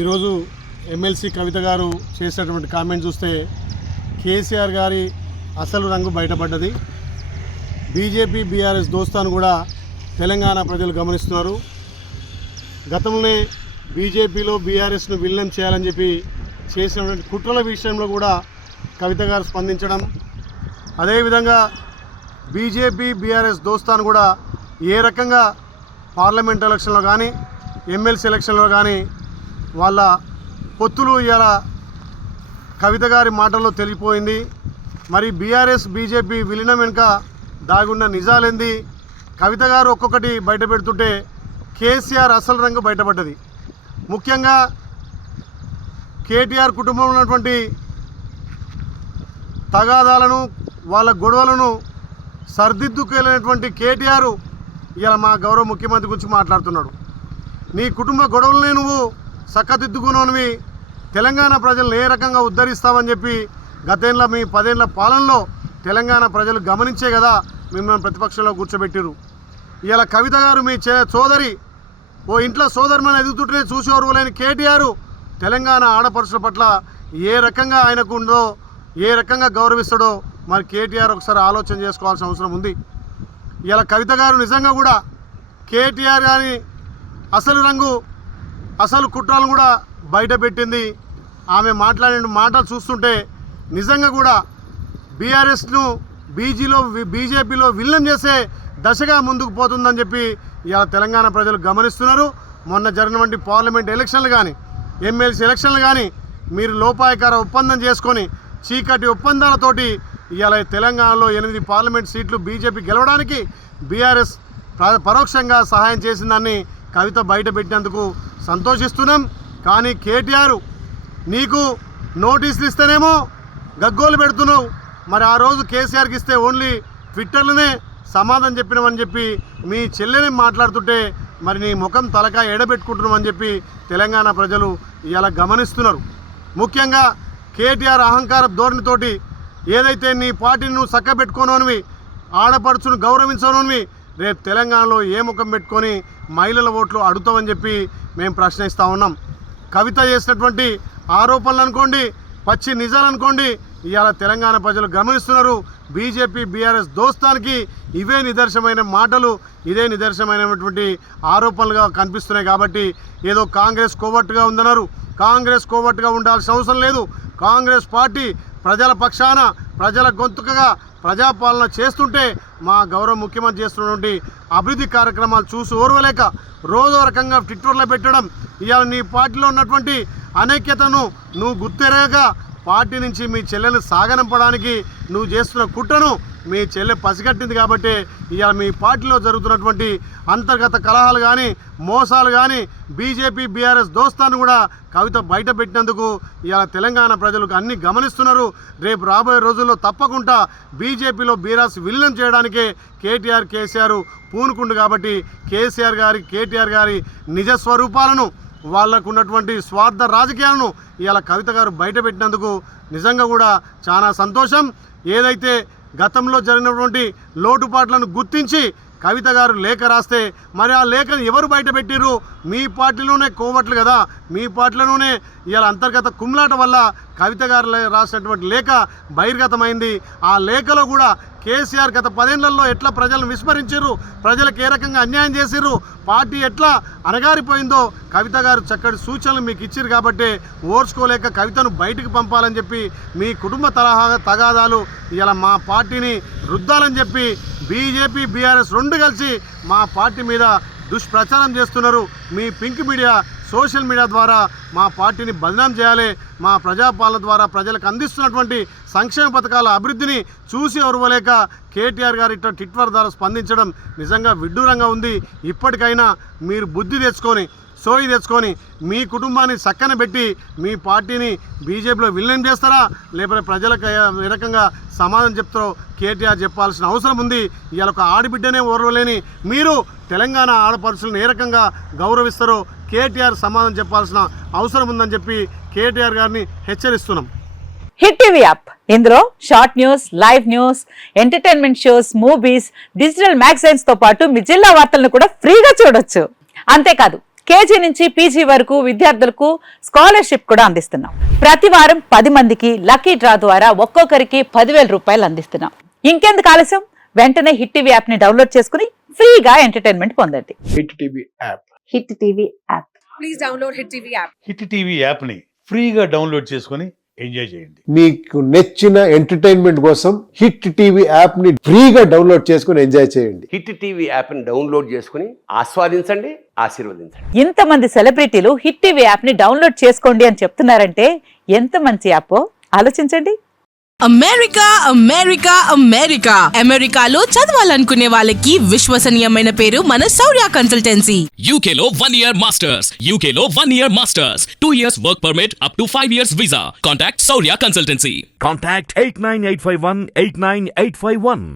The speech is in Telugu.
ఈరోజు ఎమ్మెల్సీ కవిత గారు చేసినటువంటి కామెంట్ చూస్తే కేసీఆర్ గారి అసలు రంగు బయటపడ్డది. బీజేపీ బీఆర్ఎస్ దోస్తాను కూడా తెలంగాణ ప్రజలు గమనిస్తున్నారు. గతంలోనే బీజేపీలో బీఆర్ఎస్ను విలీనం చేయాలని చెప్పి చేసినటువంటి కుట్రల విషయంలో కూడా కవిత గారు స్పందించడం, అదేవిధంగా బీజేపీ బీఆర్ఎస్ దోస్తాను కూడా ఏ రకంగా పార్లమెంట్ ఎలక్షన్లో కానీ ఎమ్మెల్సీ ఎలక్షన్లో కానీ వాళ్ళ పొత్తులు ఇవాళ కవిత గారి మాటల్లో తెలిసిపోయింది. మరి బీఆర్ఎస్ బీజేపీ విలీనం వెనుక దాగున్న నిజాలేంది? కవిత గారు ఒక్కొక్కటి బయట పెడుతుంటే కేసీఆర్ అసలు రంగు బయటపడ్డది. ముఖ్యంగా కేటీఆర్ కుటుంబంలో ఉన్నటువంటి తగాదాలను వాళ్ళ గొడవలను సర్దిద్దుకెళ్ళినటువంటి కేటీఆర్ ఇలా మా గౌరవ ముఖ్యమంత్రి గురించి మాట్లాడుతున్నాడు. నీ కుటుంబ గొడవలనే నువ్వు చక్కదిద్దుకున్నవి తెలంగాణ ప్రజలను ఏ రకంగా ఉద్ధరిస్తావని చెప్పి గతేళ్ళ మీ 10 ఏళ్ల పాలనలో తెలంగాణ ప్రజలు గమనించే కదా మిమ్మల్ని ప్రతిపక్షంలో కూర్చోబెట్టిరు. ఇలా కవిత గారు మీ సోదరి ఓ ఇంట్లో సోదరిమని ఎదుగుతుంటేనే చూసి ఓర్వలేని కేటీఆర్ తెలంగాణ ఆడపడుచుల పట్ల ఏ రకంగా ఆయనకు ఉందో, ఏ రకంగా గౌరవిస్తాడో మరి కేటీఆర్ ఒకసారి ఆలోచన చేసుకోవాల్సిన అవసరం ఉంది. ఇలా కవిత గారు నిజంగా కూడా కేటీఆర్ గారి అసలు రంగు అసలు కుట్రలను కూడా బయట పెట్టింది. ఆమె మాట్లాడిన మాటలు చూస్తుంటే నిజంగా కూడా బీఆర్ఎస్ను బీజేపీలో విలీనం చేసే దశగా ముందుకు పోతుందని చెప్పి ఇలా తెలంగాణ ప్రజలు గమనిస్తున్నారు. మొన్న జరిగినటువంటి పార్లమెంట్ ఎలక్షన్లు కానీ ఎమ్మెల్సీ ఎలక్షన్లు కానీ మీరు లోపాయకార ఒప్పందం చేసుకొని చీకటి ఒప్పందాలతోటి ఇవాళ తెలంగాణలో 8 పార్లమెంట్ సీట్లు బీజేపీ గెలవడానికి బీఆర్ఎస్ పరోక్షంగా సహాయం చేసిందని కవిత బయట పెట్టినందుకు సంతోషిస్తున్నాం. కానీ కేటీఆర్ నీకు నోటీసులు ఇస్తేనేమో గగ్గోలు పెడుతున్నావు, మరి ఆ రోజు కేసీఆర్కి ఇస్తే ఓన్లీ ట్విట్టర్లోనే సమాధానం చెప్పినామని చెప్పి మీ చెల్లెని మాట్లాడుతుంటే మరి నీ ముఖం తలకాయ ఎడబెట్టుకుంటున్నామని చెప్పి తెలంగాణ ప్రజలు ఇలా గమనిస్తున్నారు. ముఖ్యంగా కేటీఆర్ అహంకార ధోరణితోటి ఏదైతే నీ పార్టీని నువ్వు చక్కబెట్టుకోనోనివి, ఆడపడుచును గౌరవించనోనివి, రేపు తెలంగాణలో ఏ ముఖం పెట్టుకొని మహిళల ఓట్లు అడుగుతామని చెప్పి మేము ప్రశ్నిస్తూ ఉన్నాం. కవిత చేసినటువంటి ఆరోపణలు అనుకోండి, పచ్చి నిజాలు అనుకోండి, ఇవాళ తెలంగాణ ప్రజలు గమనిస్తున్నారు. బీజేపీ బీఆర్ఎస్ దోస్తానికి ఇవే నిదర్శనమైన మాటలు, ఇదే నిదర్శనమైనటువంటి ఆరోపణలుగా కనిపిస్తున్నాయి. కాబట్టి ఏదో కాంగ్రెస్ కోవర్టుగా ఉందన్నారు. కాంగ్రెస్ కోవర్టుగా ఉండాల్సిన అవసరం లేదు. కాంగ్రెస్ పార్టీ ప్రజల పక్షాన ప్రజల గొంతుకగా ప్రజాపాలన చేస్తుంటే మా గౌరవ ముఖ్యమంత్రి చేస్తున్నటువంటి అభివృద్ధి కార్యక్రమాలు చూసి ఓర్వలేక రోజో రకంగా ట్విట్టర్లో పెట్టడం, ఇవాళ నీ పార్టీలో ఉన్నటువంటి అనైక్యతను నువ్వు గుర్తెరగక పార్టీ నుంచి మీ చెల్లెని సాగనంపడానికి నువ్వు చేస్తున్న కుట్రను మీ చెల్లె పసిగట్టింది. కాబట్టి ఇవాళ మీ పార్టీలో జరుగుతున్నటువంటి అంతర్గత కలహాలు కానీ మోసాలు కానీ బీజేపీ బీఆర్ఎస్ దోస్తాను కూడా కవిత బయట పెట్టినందుకు ఇవాళ తెలంగాణ ప్రజలకు అన్ని గమనిస్తున్నారు. రేపు రాబోయే రోజుల్లో తప్పకుండా బీజేపీలో బీఆర్ఎస్ విలీనం చేయడానికే కేసీఆర్ పూనుకుండు. కాబట్టి కేటీఆర్ గారి నిజ స్వరూపాలను, వాళ్ళకు ఉన్నటువంటి స్వార్థ రాజకీయాలను ఇవాళ కవిత గారు బయట పెట్టినందుకు నిజంగా కూడా చాలా సంతోషం. ఏదైతే గతంలో జరిగినటువంటి లోటుపాట్లను గుర్తించి కవిత గారు లేఖ రాస్తే మరి ఆ లేఖను ఎవరు బయట పెట్టిర్రు? మీ పార్టీలోనే కోవట్లు కదా, మీ పార్టీలోనే ఇవాళ అంతర్గత కుమ్లాట వల్ల కవిత గారు రాసినటువంటి లేఖ బహిర్గతమైంది. ఆ లేఖలో కూడా కేసీఆర్ గత 10 ఏళ్లలో ఎట్లా ప్రజలను విస్మరించారు, ప్రజలకు ఏ రకంగా అన్యాయం చేసిర్రు, పార్టీ ఎట్లా అణగారిపోయిందో కవిత గారు చక్కటి సూచనలు మీకు ఇచ్చారు. కాబట్టి ఓర్చుకోలేక కవితను బయటికి పంపాలని చెప్పి మీ కుటుంబ తగాదాలు ఇలా మా పార్టీని రుద్దాలని చెప్పి బీజేపీ బీఆర్ఎస్ 2 కలిసి మా పార్టీ మీద దుష్ప్రచారం చేస్తున్నారు. మీ పింక్ మీడియా సోషల్ మీడియా ద్వారా మా పార్టీని బదనాం చేయాలి. మా ప్రజాపాలన ద్వారా ప్రజలకు అందిస్తున్నటువంటి సంక్షేమ పథకాల అభివృద్ధిని చూసి ఓర్వలేక కేటీఆర్ గారు ఇట్లా ట్విట్టర్ ద్వారా స్పందించడం నిజంగా విడ్డూరంగా ఉంది. ఇప్పటికైనా మీరు బుద్ధి తెచ్చుకొని సోయి తెచ్చుకొని మీ కుటుంబాన్ని చక్కన పెట్టి మీ పార్టీని బీజేపీలో విలీనం చేస్తారా, లేకపోతే ప్రజలకు ఏ రకంగా సమాధానం చెప్తారో కేటీఆర్ చెప్పాల్సిన అవసరం ఉంది. ఇవాళ ఒక ఆడబిడ్డనే ఓర్వలేని మీరు తెలంగాణ ఆడపడుచులను ఏ రకంగా గౌరవిస్తారో కేటీఆర్ సమాధానం చెప్పాల్సిన అవసరం ఉందని చెప్పి కేటీఆర్ గారిని హెచ్చరిస్తున్నాం. హిట్ టీవీ యాప్, ఇందులో short news, live news, entertainment shows, movies, digital magazines తో పాటు మీ జిల్లా వార్తలను కూడా ఫ్రీగా చూడొచ్చు. అంతేకాదు కేజీ నుంచి పీజీ వరకు విద్యార్థులకు స్కాలర్షిప్ కూడా అందిస్తున్నాం. ప్రతి వారం 10 మందికి లక్కీ డ్రా ద్వారా ఒక్కొక్కరికి 10,000 రూపాయలు అందిస్తున్నాం. ఇంకెందుకు ఆలస్యం, వెంటనే హిట్ టీవీ యాప్ ని డౌన్లోడ్ చేసుకుని ఫ్రీగా ఎంటర్టైన్మెంట్ పొందండి. Hit TV app. Hit TV app. Please download Hit TV app. Hit TV యాప్ని ఫ్రీగా డౌన్లోడ్ చేసుకొని ఎంజాయ్ చేయండి. మీకు నచ్చిన ఎంటర్టైన్మెంట్ కోసం హిట్ టీవీ యాప్ ని ఫ్రీగా డౌన్లోడ్ చేసుకుని ఎంజాయ్ చేయండి. హిట్ టీవీ యాప్ని డౌన్లోడ్ చేసుకుని ఆస్వాదించండి, ఆశీర్వదించండి. ఇంతమంది సెలబ్రిటీలు హిట్ టీవీ యాప్ ని డౌన్లోడ్ చేసుకోండి అని చెప్తున్నారంటే ఎంత మంచి యాప్ ఆలోచించండి. అమెరికా అమెరికా అమెరికా అమెరికాలో చదవాలనుకునే వాళ్ళకి విశ్వసనీయమైన పేరు మన శౌర్య కన్సల్టెన్సీ. UK లో 1 year masters. UK లో 1 year masters. 2 years work permit up to 5 years visa. Contact Saurya Consultancy. Contact 89851 89851.